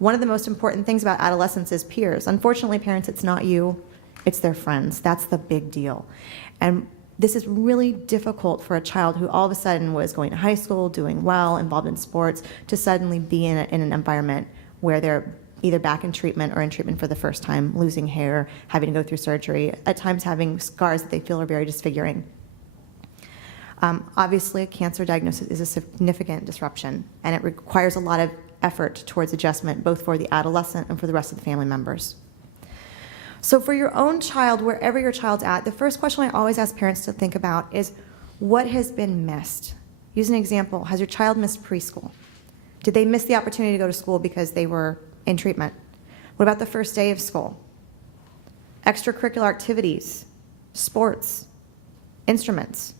One of the most important things about adolescence is peers. Unfortunately, parents, it's not you, it's their friends. That's the big deal. And this is really difficult for a child who all of a sudden was going to high school, doing well, involved in sports, to suddenly be in an environment where they're either back in treatment or in treatment for the first time, losing hair, having to go through surgery, at times having scars that they feel are very disfiguring. Obviously, a cancer diagnosis is a significant disruption, and it requires a lot of effort towards adjustment, both for the adolescent and for the rest of the family members. So for your own child, wherever your child's at, the first question I always ask parents to think about is, what has been missed? Use an example. Has your child missed preschool? Did they miss the opportunity to go to school because they were in treatment? What about the first day of school? Extracurricular activities, sports, instruments,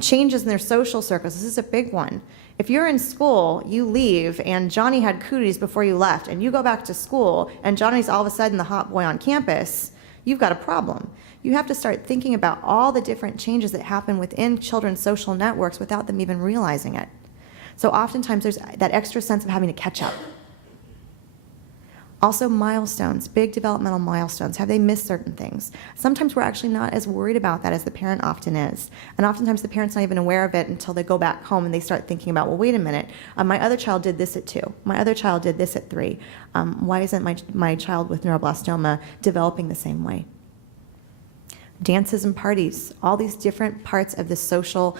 changes in their social circles. This is a big one. If you're in school, you leave, and Johnny had cooties before you left, and you go back to school, and Johnny's all of a sudden the hot boy on campus, you've got a problem. You have to start thinking about all the different changes that happen within children's social networks without them even realizing it. So oftentimes there's that extra sense of having to catch up. Also milestones, big developmental milestones. Have they missed certain things? Sometimes we're actually not as worried about that as the parent often is. And oftentimes the parent's not even aware of it until they go back home and they start thinking about, well, wait a minute, my other child did this at 2. My other child did this at 3. Why isn't my child with neuroblastoma developing the same way? Dances and parties, all these different parts of the social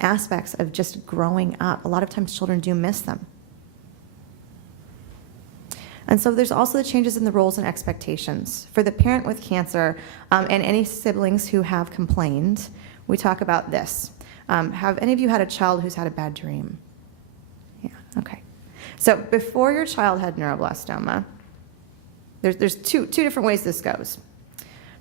aspects of just growing up. A lot of times children do miss them. And so there's also the changes in the roles and expectations. For the parent with cancer and any siblings who have complained, we talk about this. Have any of you had a child who's had a bad dream? Yeah, okay. So before your child had neuroblastoma, there's two different ways this goes.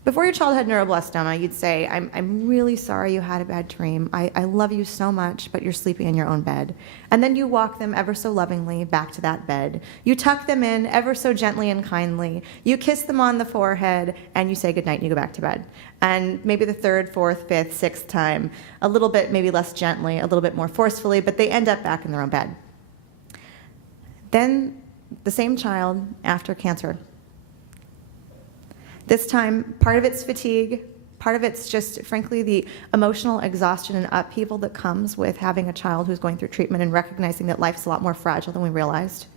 Before your child had neuroblastoma, you'd say, I'm really sorry you had a bad dream. I love you so much, but you're sleeping in your own bed. And then you walk them ever so lovingly back to that bed. You tuck them in ever so gently and kindly. You kiss them on the forehead, and you say goodnight, and you go back to bed. And maybe the 3rd, 4th, 5th, 6th time, a little bit maybe less gently, a little bit more forcefully, but they end up back in their own bed. Then the same child after cancer. This time, part of it's fatigue, part of it's just, frankly, the emotional exhaustion and upheaval that comes with having a child who's going through treatment and recognizing that life's a lot more fragile than we realized.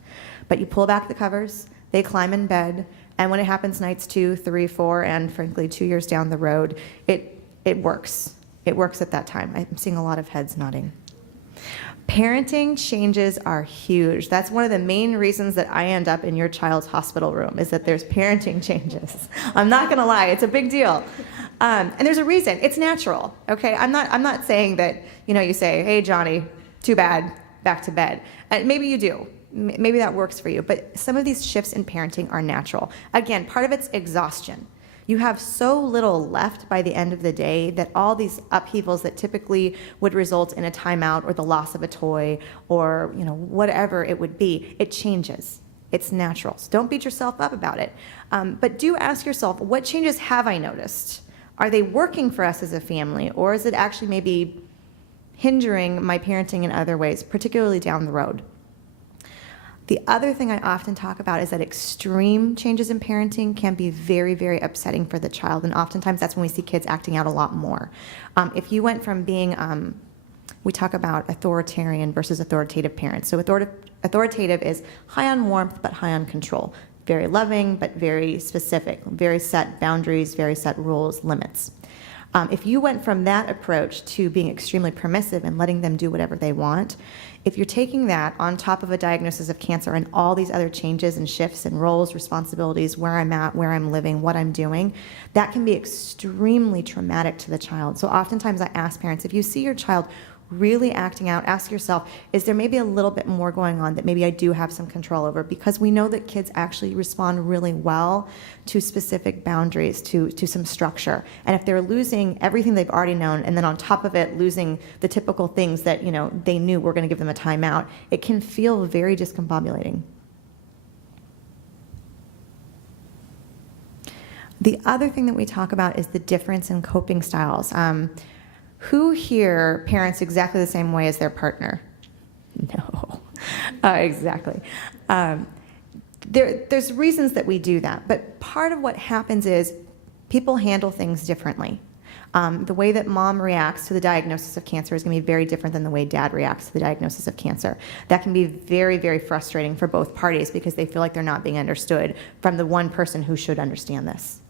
But you pull back the covers, they climb in bed, and when it happens nights 2, 3, 4, and frankly 2 years down the road, it works. It works at that time. I'm seeing a lot of heads nodding. Parenting changes are huge. That's one of the main reasons that I end up in your child's hospital room, is that there's parenting changes. I'm not gonna lie, it's a big deal. And there's a reason, it's natural, okay? I'm not saying that, you say, hey Johnny, too bad, back to bed. Maybe you do, maybe that works for you, but some of these shifts in parenting are natural. Again, part of it's exhaustion. You have so little left by the end of the day that all these upheavals that typically would result in a timeout or the loss of a toy or whatever it would be, it changes. It's natural. So don't beat yourself up about it. But do ask yourself, what changes have I noticed? Are they working for us as a family, or is it actually maybe hindering my parenting in other ways, particularly down the road? The other thing I often talk about is that extreme changes in parenting can be very, very upsetting for the child, and oftentimes that's when we see kids acting out a lot more. If you went from being, we talk about authoritarian versus authoritative parents. So authoritative is high on warmth but high on control. Very loving but very specific, very set boundaries, very set rules, limits. If you went from that approach to being extremely permissive and letting them do whatever they want, if you're taking that on top of a diagnosis of cancer and all these other changes and shifts and roles, responsibilities, where I'm at, where I'm living, what I'm doing, that can be extremely traumatic to the child. So oftentimes I ask parents, if you see your child really acting out, ask yourself, is there maybe a little bit more going on that maybe I do have some control over? Because we know that kids actually respond really well to specific boundaries, to some structure. And if they're losing everything they've already known, and then on top of it, losing the typical things that they knew were gonna give them a timeout, it can feel very discombobulating. The other thing that we talk about is the difference in coping styles. Who here parents exactly the same way as their partner? No, exactly. There's reasons that we do that, but part of what happens is people handle things differently. The way that mom reacts to the diagnosis of cancer is going to be very different than the way dad reacts to the diagnosis of cancer. That can be very, very frustrating for both parties because they feel like they're not being understood from the one person who should understand this.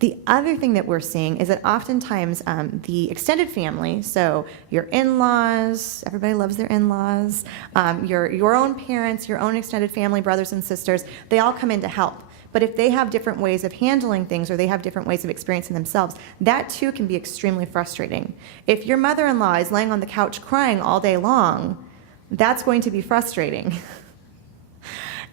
The other thing that we're seeing is that oftentimes the extended family, so your in-laws, everybody loves their in-laws, your own parents, your own extended family, brothers and sisters, they all come in to help. But if they have different ways of handling things or they have different ways of experiencing themselves, that too can be extremely frustrating. If your mother-in-law is laying on the couch crying all day long, that's going to be frustrating.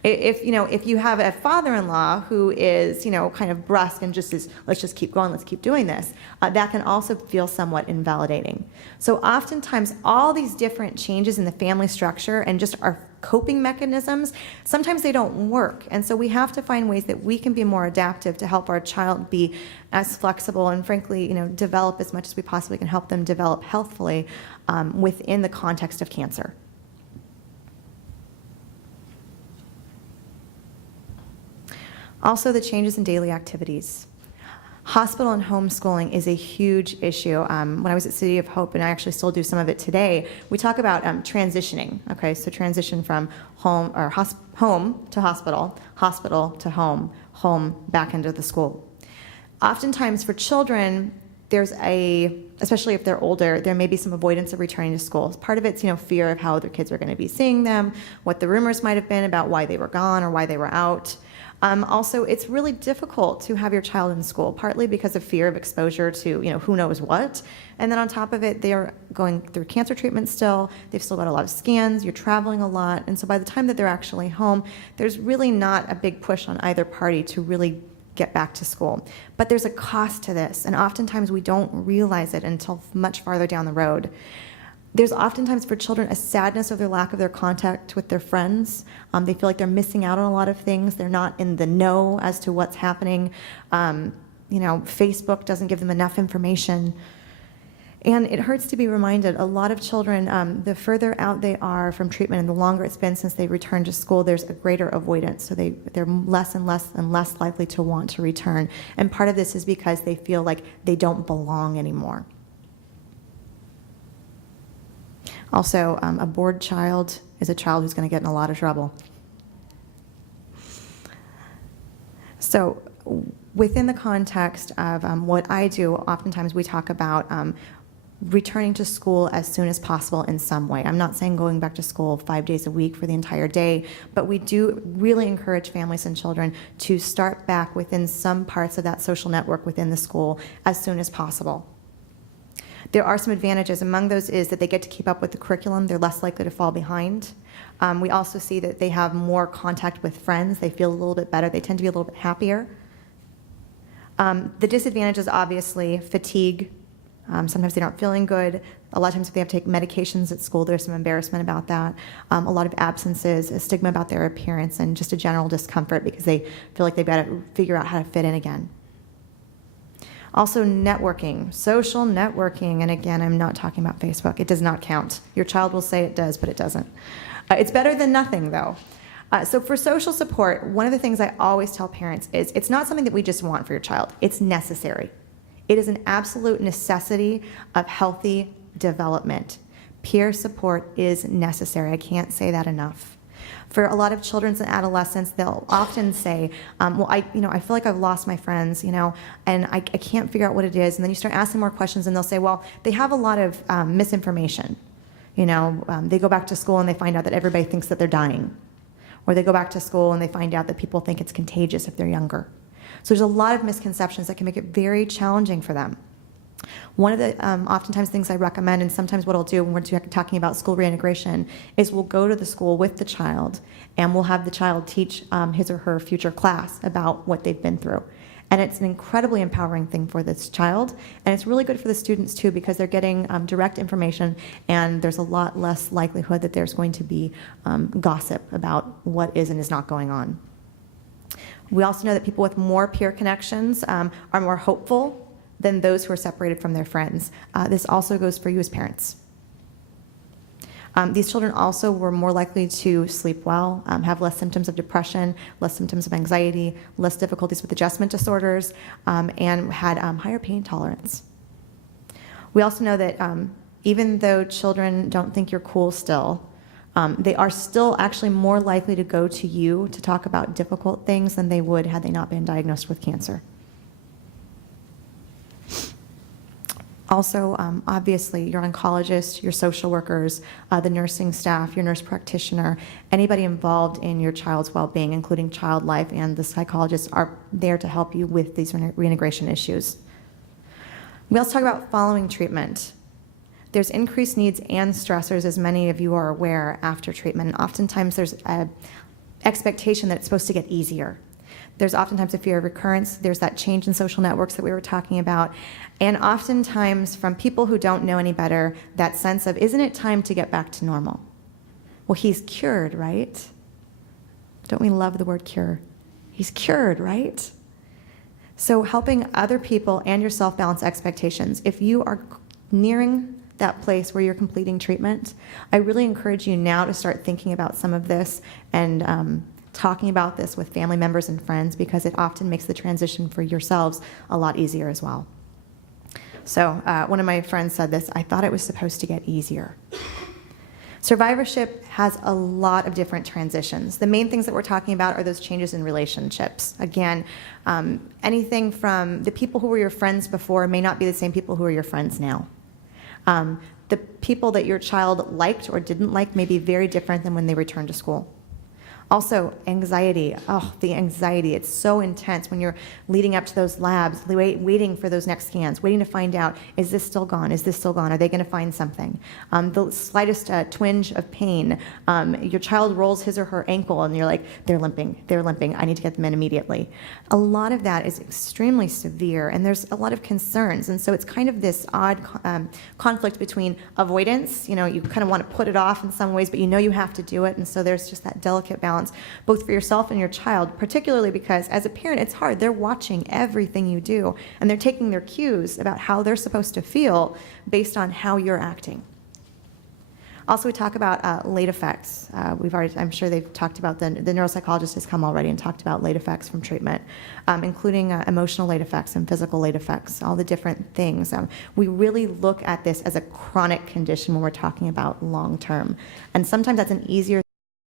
If you have a father-in-law who is, kind of brusque and just is, let's just keep going, let's keep doing this, that can also feel somewhat invalidating. So oftentimes, all these different changes in the family structure and just our coping mechanisms, sometimes they don't work. And so we have to find ways that we can be more adaptive to help our child be as flexible and frankly, develop as much as we possibly can help them develop healthfully within the context of cancer. Also, the changes in daily activities. Hospital and homeschooling is a huge issue. When I was at City of Hope, and I actually still do some of it today, we talk about transitioning. Okay, so transition from home or home to hospital, hospital to home, home back into the school. Oftentimes for children, especially if they're older, there may be some avoidance of returning to school. Part of it's, fear of how other kids are going to be seeing them, what the rumors might have been about why they were gone or why they were out. Also, it's really difficult to have your child in school, partly because of fear of exposure to, who knows what. And then on top of it, they are going through cancer treatment still. They've still got a lot of scans. You're traveling a lot. And so by the time that they're actually home, there's really not a big push on either party to really get back to school. But there's a cost to this. And oftentimes we don't realize it until much farther down the road. There's oftentimes for children a sadness over the lack of their contact with their friends. They feel like they're missing out on a lot of things. They're not in the know as to what's happening. Facebook doesn't give them enough information. And it hurts to be reminded, a lot of children, the further out they are from treatment and the longer it's been since they returned to school, there's a greater avoidance. So they're less and less and less likely to want to return. And part of this is because they feel like they don't belong anymore. Also, a bored child is a child who's going to get in a lot of trouble. So within the context of what I do, oftentimes we talk about returning to school as soon as possible in some way. I'm not saying going back to school 5 days a week for the entire day, but we do really encourage families and children to start back within some parts of that social network within the school as soon as possible. There are some advantages. Among those is that they get to keep up with the curriculum. They're less likely to fall behind. We also see that they have more contact with friends. They feel a little bit better. They tend to be a little bit happier. The disadvantage is obviously fatigue. Sometimes they're not feeling good. A lot of times if they have to take medications at school, there's some embarrassment about that. A lot of absences, a stigma about their appearance, and just a general discomfort because they feel like they've got to figure out how to fit in again. Also networking, social networking, and again, I'm not talking about Facebook. It does not count. Your child will say it does, but it doesn't. It's better than nothing, though. So for social support, one of the things I always tell parents is it's not something that we just want for your child. It's necessary. It is an absolute necessity of healthy development. Peer support is necessary. I can't say that enough. For a lot of children and adolescents, they'll often say, well, I feel like I've lost my friends, and I can't figure out what it is. And then you start asking more questions, and they'll say, well, they have a lot of misinformation. They go back to school and they find out that everybody thinks that they're dying. Or they go back to school and they find out that people think it's contagious if they're younger. So there's a lot of misconceptions that can make it very challenging for them. One of the oftentimes things I recommend, and sometimes what I'll do when we're talking about school reintegration, is we'll go to the school with the child and we'll have the child teach his or her future class about what they've been through. And it's an incredibly empowering thing for this child, and it's really good for the students too because they're getting direct information, and there's a lot less likelihood that there's going to be gossip about what is and is not going on. We also know that people with more peer connections are more hopeful than those who are separated from their friends. This also goes for you as parents. These children also were more likely to sleep well, have less symptoms of depression, less symptoms of anxiety, less difficulties with adjustment disorders, and had higher pain tolerance. We also know that even though children don't think you're cool still, they are still actually more likely to go to you to talk about difficult things than they would had they not been diagnosed with cancer. Also, obviously, your oncologist, your social workers, the nursing staff, your nurse practitioner, anybody involved in your child's well-being, including child life, and the psychologists are there to help you with these reintegration issues. We also talk about following treatment. There's increased needs and stressors, as many of you are aware, after treatment. And oftentimes there's an expectation that it's supposed to get easier. There's oftentimes a fear of recurrence. There's that change in social networks that we were talking about. And oftentimes, from people who don't know any better, that sense of, isn't it time to get back to normal? Well, he's cured, right? Don't we love the word cure? He's cured, right? So helping other people and yourself balance expectations. If you are nearing that place where you're completing treatment, I really encourage you now to start thinking about some of this and talking about this with family members and friends, because it often makes the transition for yourselves a lot easier as well. So one of my friends said this, I thought it was supposed to get easier. Survivorship has a lot of different transitions. The main things that we're talking about are those changes in relationships. Again, anything from the people who were your friends before may not be the same people who are your friends now. The people that your child liked or didn't like may be very different than when they returned to school. Also, anxiety. Oh, the anxiety. It's so intense when you're leading up to those labs, waiting for those next scans, waiting to find out, is this still gone? Is this still gone? Are they going to find something? The slightest twinge of pain. Your child rolls his or her ankle, and you're like, they're limping. I need to get them in immediately. A lot of that is extremely severe, and there's a lot of concerns. And so it's kind of this odd conflict between avoidance. You know, you kind of want to put it off in some ways, but you know you have to do it. And so there's just that delicate balance, both for yourself and your child, particularly because as a parent, it's hard. They're watching everything you do, and they're taking their cues about how they're supposed to feel based on how you're acting. Also, we talk about late effects. I'm sure they've talked about, the neuropsychologist has come already and talked about late effects from treatment, including emotional late effects and physical late effects, all the different things. We really look at this as a chronic condition when we're talking about long term. And sometimes that's an easier